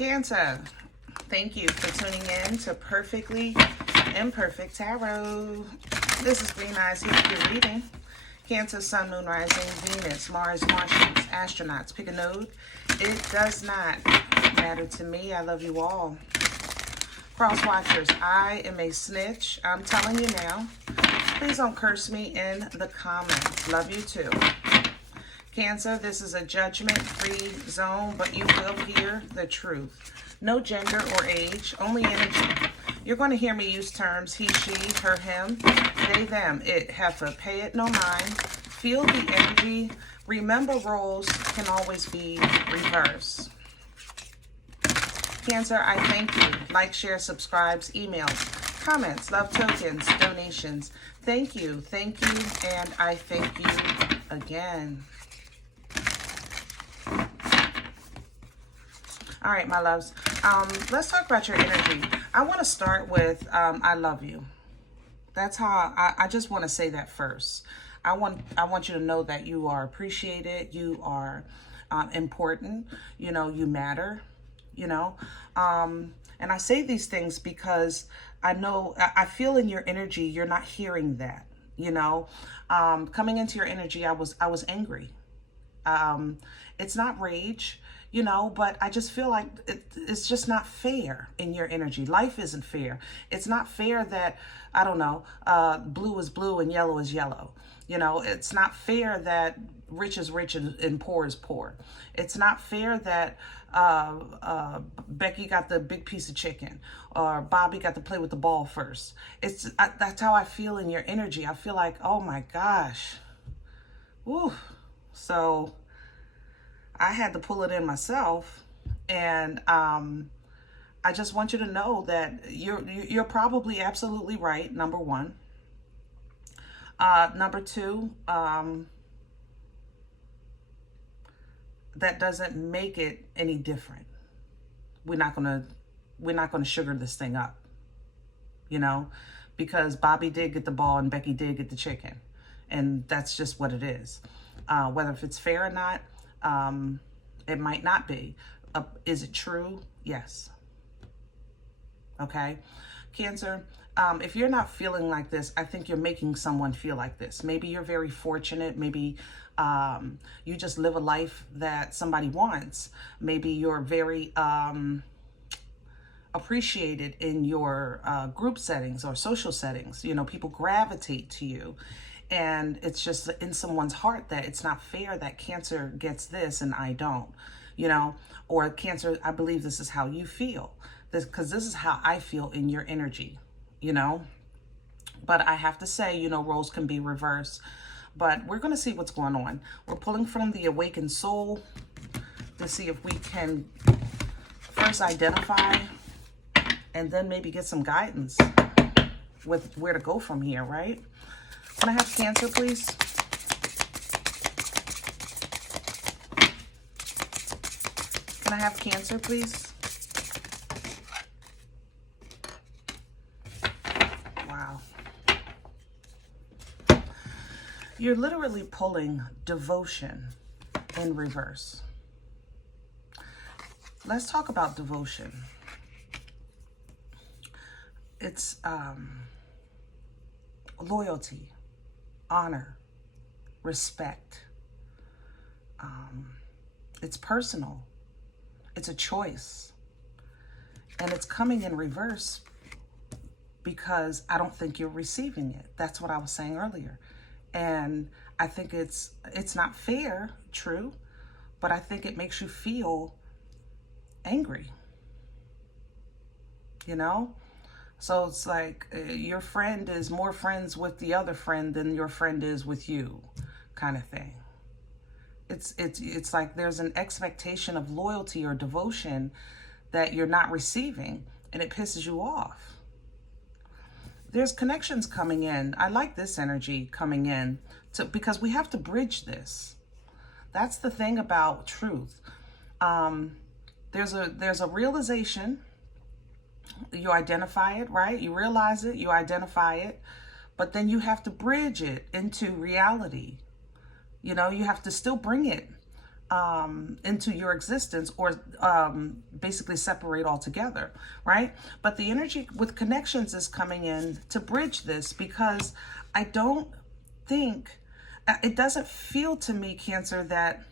Cancer, thank you for tuning in to Perfectly Imperfect Tarot. This is Green Eyes here for your reading. Cancer, Sun, Moon, Rising, Venus, Mars, Martians, astronauts. Pick a node. It does not matter to me. I love you all. Cross watchers, I am a snitch. I'm telling you now. Please don't curse me in the comments. Love you too. Cancer, this is a judgment-free zone, but you will hear the truth. No gender or age, only energy. You're going to hear me use terms he, she, her, him, they, them, it, heifer. Pay it no mind. Feel the energy. Remember, roles can always be reversed. Cancer, I thank you. Like, share, subscribes, emails, comments, love tokens, donations. Thank you, and I thank you again. All right, my loves. Let's talk about your energy. I want to start with I love you. That's how I just want to say that first. I want you to know that you are appreciated. You are important. You know, you matter. You know, and I say these things because I know, I feel in your energy, you're not hearing that, you know. Coming into your energy, I was angry. It's not rage, you know, but I just feel like it's just not fair in your energy. Life isn't fair. It's not fair that, I don't know, blue is blue and yellow is yellow. You know, it's not fair that rich is rich and poor is poor. It's not fair that Becky got the big piece of chicken or Bobby got to play with the ball first. That's how I feel in your energy. I feel like, oh my gosh. Woo. So I had to pull it in myself, and I just want you to know that you're probably absolutely right, number one. Number two, that doesn't make it any different. We're not gonna sugar this thing up, you know, because Bobby did get the ball and Becky did get the chicken, and that's just what it is. Whether if it's fair or not, it might not be. Is it true? Yes. Okay, Cancer. If you're not feeling like this, I think you're making someone feel like this. Maybe you're very fortunate. Maybe you just live a life that somebody wants. Maybe you're very appreciated in your group settings or social settings. You know, people gravitate to you. And it's just in someone's heart that it's not fair that Cancer gets this and I don't, you know, or Cancer, I believe this is how you feel. Because this is how I feel in your energy, you know. But I have to say, you know, roles can be reversed. But we're going to see what's going on. We're pulling from the awakened soul to see if we can first identify and then maybe get some guidance with where to go from here, right? Can I have Cancer, please? Can I have Cancer, please? Wow. You're literally pulling devotion in reverse. Let's talk about devotion. It's loyalty, honor, respect. It's personal. It's a choice. And it's coming in reverse because I don't think you're receiving it. That's what I was saying earlier. And I think it's not fair, true, but I think it makes you feel angry. You know? So it's like your friend is more friends with the other friend than your friend is with you, kind of thing. It's like there's an expectation of loyalty or devotion that you're not receiving, and it pisses you off. There's connections coming in. I like this energy coming in because we have to bridge this. That's the thing about truth. There's a realization. You identify it, right? You realize it, you identify it, but then you have to bridge it into reality. You know, you have to still bring it into your existence, or basically separate altogether, right? But the energy with connections is coming in to bridge this, because I don't think, it doesn't feel to me, Cancer, that,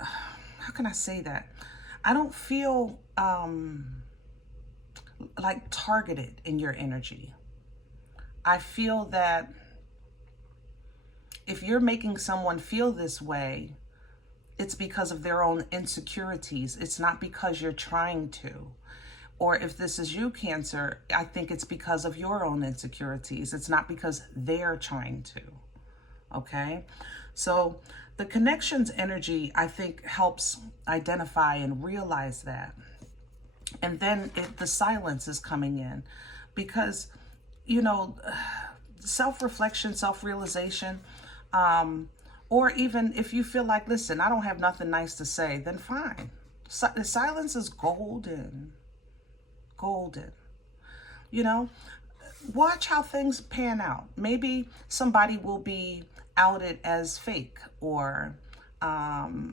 how can I say that? I don't feel like targeted in your energy. I feel that if you're making someone feel this way, it's because of their own insecurities. It's not because you're trying to. Or if this is you, Cancer, I think it's because of your own insecurities. It's not because they're trying to. Okay? So the connections energy, I think, helps identify and realize that. And then the silence is coming in, because, you know, self-reflection, self-realization, or even if you feel like, listen, I don't have nothing nice to say, then fine. The silence is golden. Golden. You know, watch how things pan out. Maybe somebody will be outed as fake, or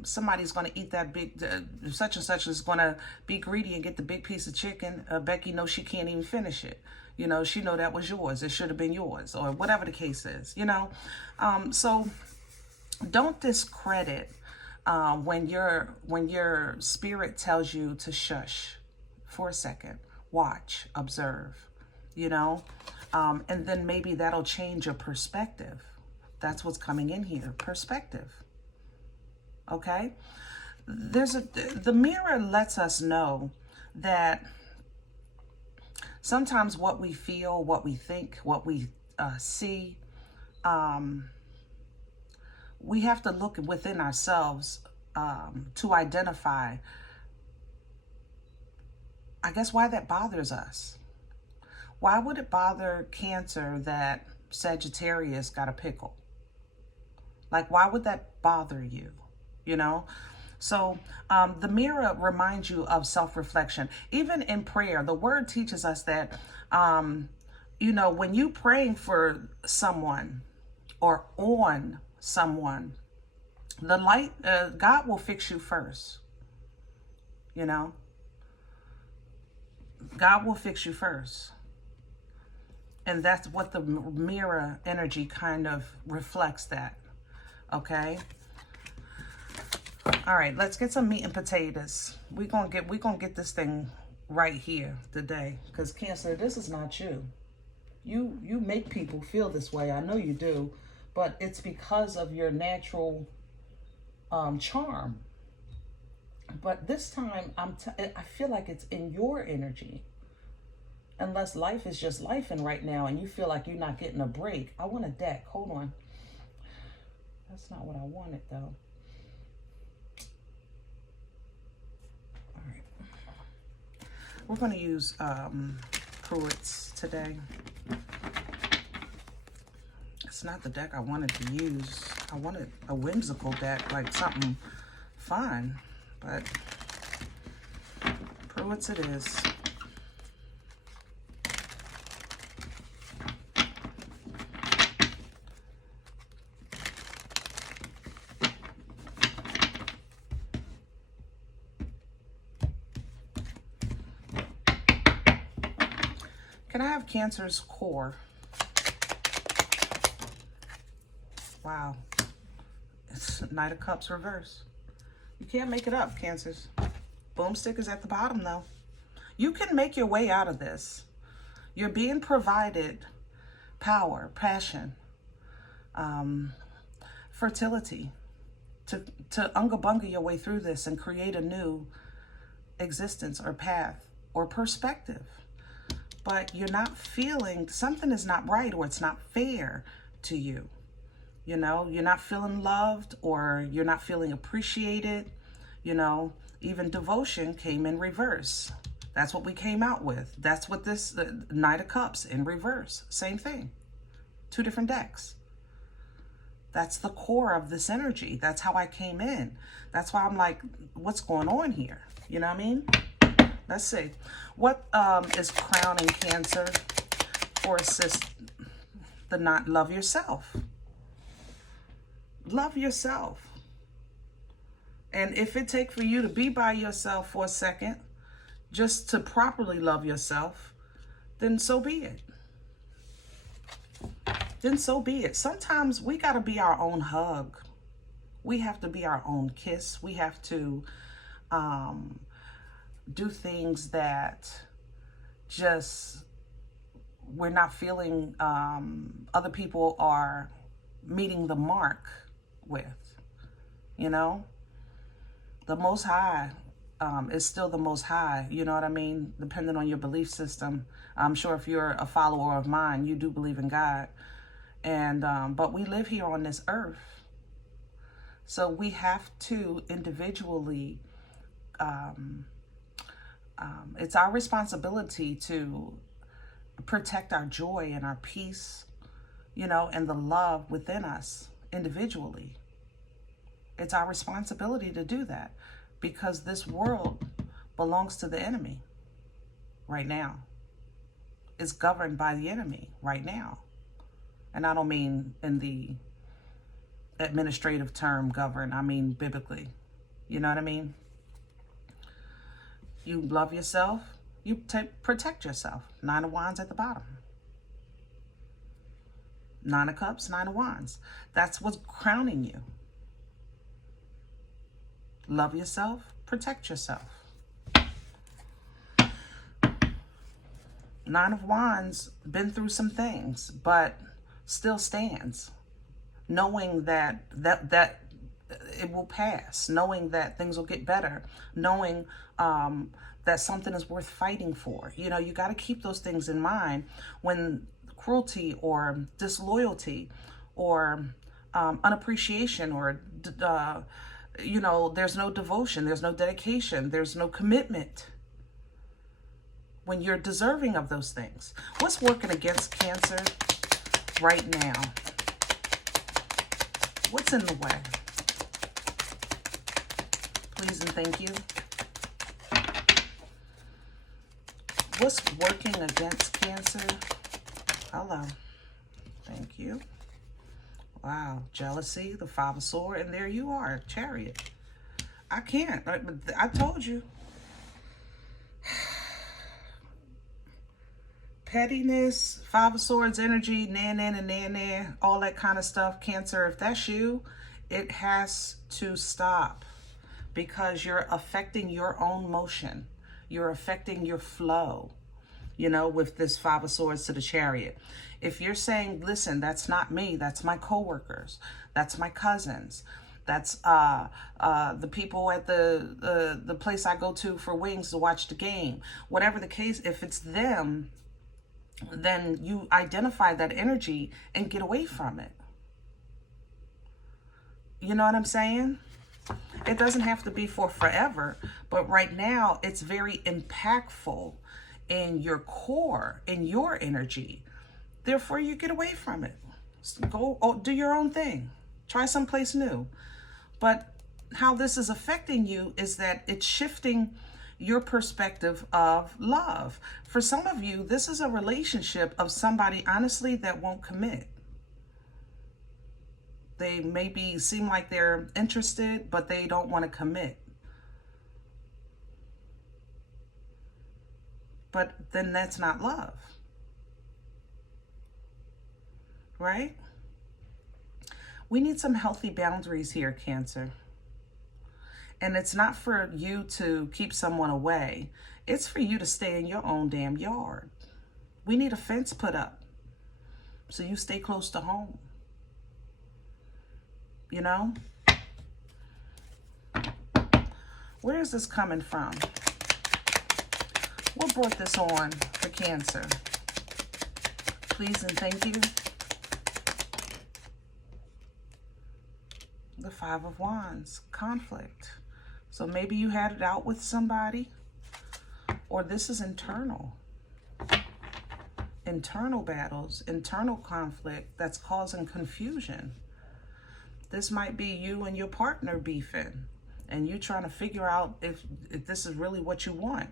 somebody's going to eat that big, such and such is going to be greedy and get the big piece of chicken. Becky knows she can't even finish it. You know, she know that was yours. It should have been yours, or whatever the case is, you know. So don't discredit when your spirit tells you to shush for a second, watch, observe, you know, and then maybe that'll change your perspective. That's what's coming in here, perspective. Okay, the mirror lets us know that sometimes what we feel, what we think, what we see, we have to look within ourselves to identify, I guess, why that bothers us. Why would it bother Cancer that Sagittarius got a pickle? Like, why would that bother you? You know? So the mirror reminds you of self-reflection. Even in prayer, the word teaches us that, you know, when you praying for someone or on someone, the light, God will fix you first. You know? God will fix you first. And that's what the mirror energy kind of reflects that. Okay? All right, let's get some meat and potatoes. We're gonna get this thing right here today. Because Cancer, this is not you. You make people feel this way. I know you do. But it's because of your natural charm. But this time, I feel like it's in your energy. Unless life is just lifing right now and you feel like you're not getting a break. I want a deck. Hold on. That's not what I wanted, though. All right. We're going to use Pruitt's today. It's not the deck I wanted to use. I wanted a whimsical deck, like something fun. But Pruitt's it is. Can I have Cancer's core? Wow. It's Knight of Cups reverse. You can't make it up, Cancers. Boomstick is at the bottom, though. You can make your way out of this. You're being provided power, passion, fertility to unga bunga your way through this and create a new existence or path or perspective. But you're not feeling, something is not right, or it's not fair to you. You know, you're not feeling loved, or you're not feeling appreciated. You know, even devotion came in reverse. That's what we came out with. That's what this Knight of Cups in reverse. Same thing. Two different decks. That's the core of this energy. That's how I came in. That's why I'm like, what's going on here? You know what I mean? Let's see. What is crowning Cancer for assist the not love yourself? Love yourself. And if it takes for you to be by yourself for a second, just to properly love yourself, then so be it. Then so be it. Sometimes we got to be our own hug. We have to be our own kiss. We have to do things that just we're not feeling other people are meeting the mark with, you know? The Most High is still the Most High, you know what I mean? Depending on your belief system. I'm sure if you're a follower of mine, you do believe in God. And but we live here on this earth. So we have to individually, it's our responsibility to protect our joy and our peace, you know, and the love within us individually. It's our responsibility to do that because this world belongs to the enemy right now. It's governed by the enemy right now. And I don't mean in the administrative term govern, I mean biblically. You know what I mean? You love yourself, you protect yourself. 9 of Wands at the bottom. 9 of Cups, 9 of Wands. That's what's crowning you. Love yourself, protect yourself. 9 of Wands, been through some things, but still stands. Knowing that it will pass, knowing that things will get better, knowing that something is worth fighting for. You know, you got to keep those things in mind when cruelty or disloyalty or unappreciation or, you know, there's no devotion, there's no dedication, there's no commitment. When you're deserving of those things. What's working against Cancer right now? What's in the way? Please and thank you. What's working against Cancer? Hello. Thank you. Wow. Jealousy, the 5 of Swords, and there you are, Chariot. I can't. I told you. Pettiness, 5 of Swords energy, and all that kind of stuff. Cancer, if that's you, it has to stop because you're affecting your own motion. You're affecting your flow, you know, with this 5 of Swords to the Chariot. If you're saying, listen, that's not me, that's my coworkers, that's my cousins, that's the people at the place I go to for wings to watch the game, whatever the case, if it's them, then you identify that energy and get away from it. You know what I'm saying? It doesn't have to be for forever, but right now it's very impactful in your core, in your energy. Therefore, you get away from it. Go do your own thing. Try someplace new. But how this is affecting you is that it's shifting your perspective of love. For some of you, this is a relationship of somebody, honestly, that won't commit. They maybe seem like they're interested, but they don't want to commit. But then that's not love. Right? We need some healthy boundaries here, Cancer. And it's not for you to keep someone away. It's for you to stay in your own damn yard. We need a fence put up so you stay close to home. You know? Where is this coming from? What brought this on for Cancer? Please and thank you. The 5 of Wands, conflict. So maybe you had it out with somebody, or this is internal. Internal battles, internal conflict that's causing confusion. This might be you and your partner beefing, and you trying to figure out if this is really what you want.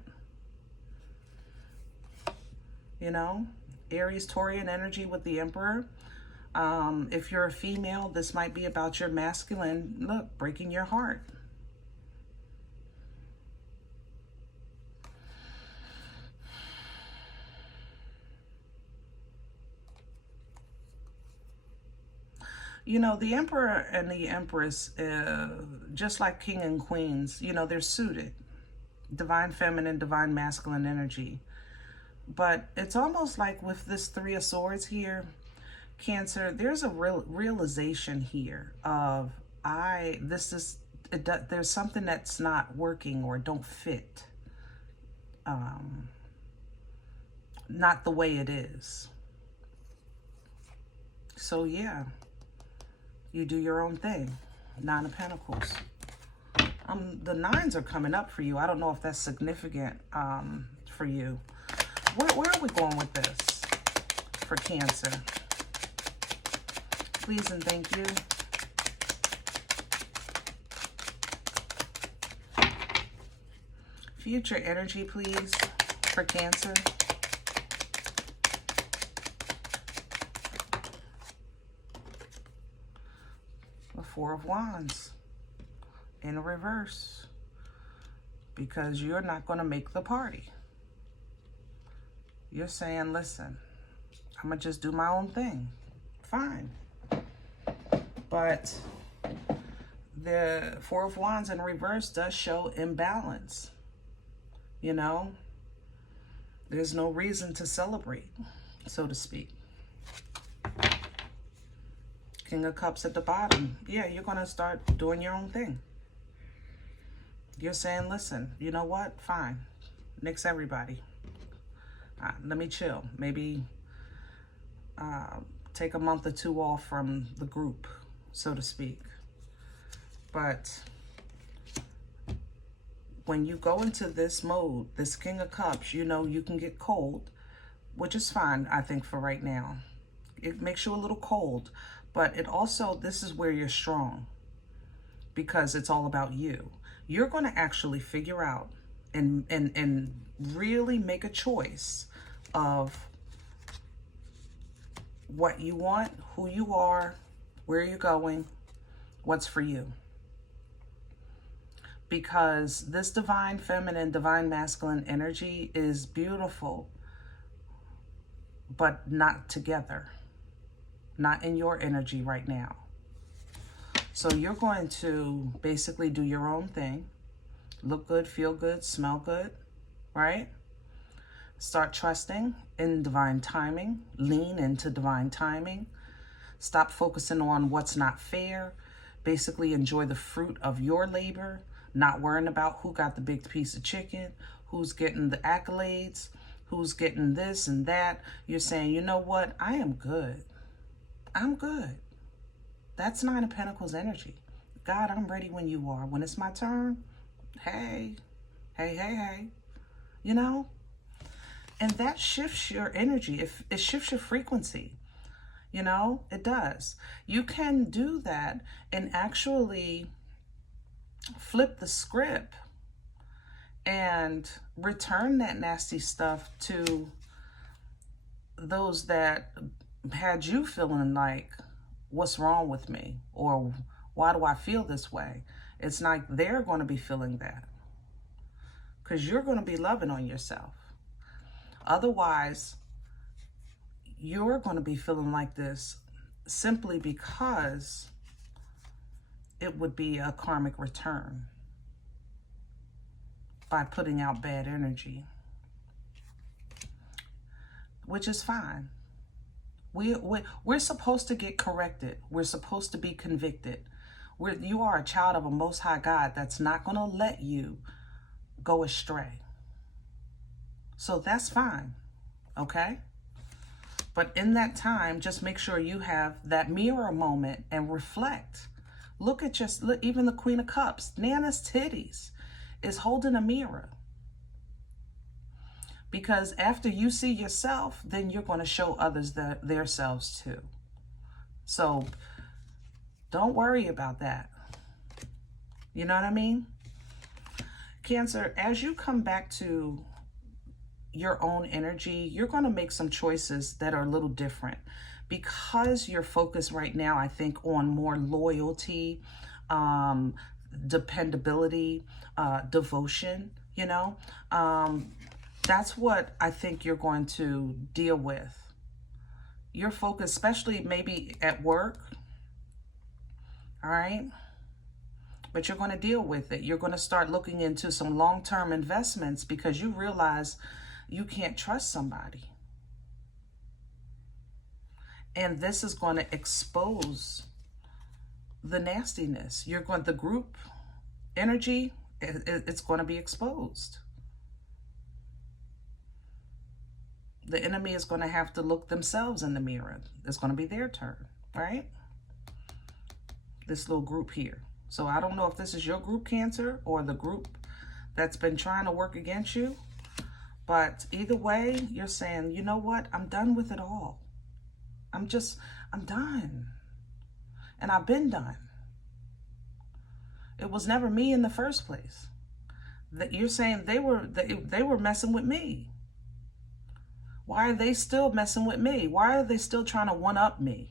You know, Aries, Taurian energy with the Emperor. If you're a female, this might be about your masculine, look, breaking your heart. You know, the Emperor and the Empress, just like King and Queens, you know, they're suited. Divine feminine, divine masculine energy. But it's almost like with this Three of Swords here, Cancer, there's a realization here of there's something that's not working or don't fit. Not the way it is. So yeah, you do your own thing. Nine of Pentacles. The nines are coming up for you. I don't know if that's significant for you. Where are we going with this for Cancer? Please and thank you. Future energy, please, for Cancer. The Four of Wands in reverse, because you're not going to make the party. You're saying, listen, I'm going to just do my own thing. Fine. But the Four of Wands in reverse does show imbalance. You know, there's no reason to celebrate, so to speak. King of Cups at the bottom. Yeah, you're going to start doing your own thing. You're saying, listen, you know what? Fine. Nix everybody. Let me chill. Maybe take a month or two off from the group, so to speak. But when you go into this mode, this King of Cups, you know you can get cold, which is fine, I think, for right now. It makes you a little cold, but it also, this is where you're strong, because it's all about you. You're going to actually figure out and really make a choice of what you want, who you are, where you're going, what's for you. Because this divine feminine, divine masculine energy is beautiful, but not together. Not in your energy right now. So you're going to basically do your own thing. Look good, feel good, smell good, right? Start trusting in divine timing. Lean into divine timing. Stop focusing on what's not fair. Basically enjoy the fruit of your labor. Not worrying about who got the big piece of chicken, who's getting the accolades, who's getting this and that. You're saying, you know what? I am good. I'm good. That's Nine of Pentacles energy. God, I'm ready when you are. When it's my turn, hey. You know? And that shifts your energy. It shifts your frequency. You know, it does. You can do that and actually flip the script and return that nasty stuff to those that had you feeling like, what's wrong with me? Or why do I feel this way? It's like they're going to be feeling that, because you're going to be loving on yourself. Otherwise, you're going to be feeling like this simply because it would be a karmic return by putting out bad energy, which is fine. We're supposed to get corrected. We're supposed to be convicted. You are a child of a Most High God that's not going to let you go astray. So that's fine, okay? But in that time, just make sure you have that mirror moment and reflect. Look, even the Queen of Cups, Nana's titties, is holding a mirror. Because after you see yourself, then you're going to show others their selves too. So don't worry about that. You know what I mean? Cancer, as you come back to your own energy, you're going to make some choices that are a little different. Because you're focused right now, I think, on more loyalty, dependability, devotion, you know, that's what I think you're going to deal with. Your focus, especially maybe at work, All right? But you're going to deal with it. You're going to start looking into some long-term investments because you realize you can't trust somebody. And this is going to expose the nastiness. The group energy, it's going to be exposed. The enemy is going to have to look themselves in the mirror. It's going to be their turn, right? This little group here. So I don't know if this is your group, Cancer, or the group that's been trying to work against you. But either way, you're saying, you know what? I'm done with it all. I'm done. And I've been done. It was never me in the first place. That you're saying they were messing with me. Why are they still messing with me? Why are they still trying to one-up me?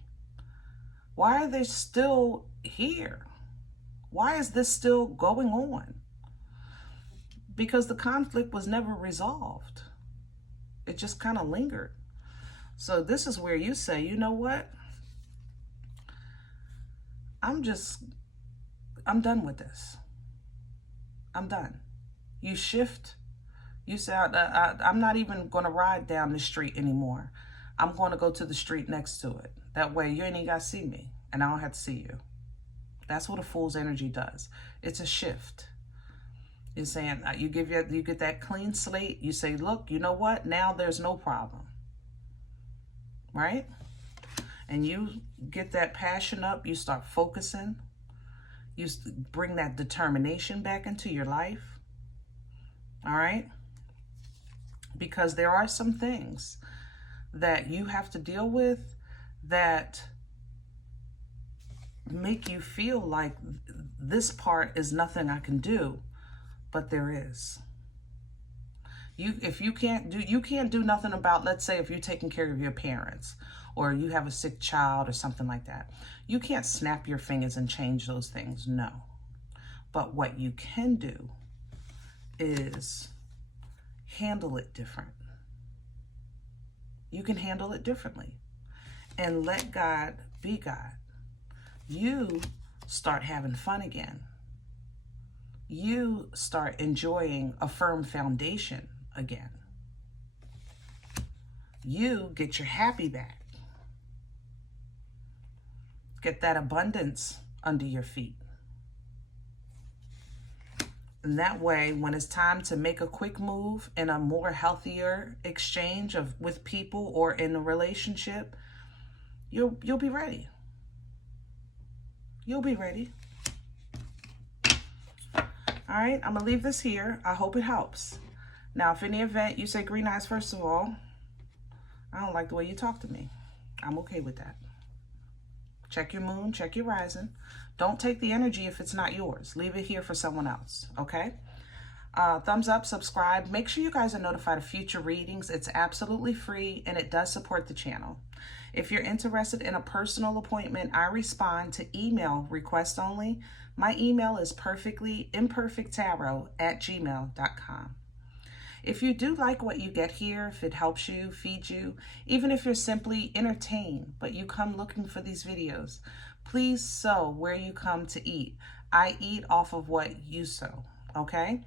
Why are they still here? Why is this still going on? Because the conflict was never resolved. It just kind of lingered. So this is where you say, you know what? I'm done with this. I'm done. You shift. You say, I'm not even going to ride down the street anymore. I'm going to go to the street next to it. That way you ain't even got to see me and I don't have to see you. That's what a fool's energy does. It's a shift. You're saying, you get that clean slate. You say, look, you know what? Now there's no problem. Right? And you get that passion up. You start focusing. You bring that determination back into your life. All right? Because there are some things that you have to deal with that make you feel like this part is nothing I can do, but there is. You can't do nothing about, let's say if you're taking care of your parents or you have a sick child or something like that. You can't snap your fingers and change those things, no. But what you can do is handle it different. You can handle it differently and let God be God. You start having fun again. You start enjoying a firm foundation again. You get your happy back. Get that abundance under your feet. And that way, when it's time to make a quick move in a more healthier exchange with people or in a relationship, you'll be ready. You'll be ready. All right, I'm gonna leave this here. I hope it helps. Now, if in the event you say green eyes, first of all, I don't like the way you talk to me. I'm okay with that. Check your moon, check your rising. Don't take the energy if it's not yours. Leave it here for someone else, okay? Thumbs up, subscribe. Make sure you guys are notified of future readings. It's absolutely free and it does support the channel. If you're interested in a personal appointment, I respond to email request only. My email is perfectlyimperfecttarot@gmail.com. If you do like what you get here, if it helps you, feeds you, even if you're simply entertained, but you come looking for these videos, please sow where you come to eat. I eat off of what you sow, okay?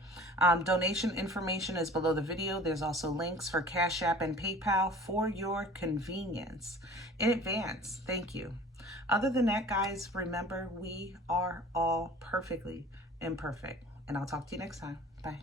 Donation information is below the video. There's also links for CashApp and PayPal for your convenience. In advance, thank you. Other than that, guys, remember, we are all perfectly imperfect. And I'll talk to you next time. Bye.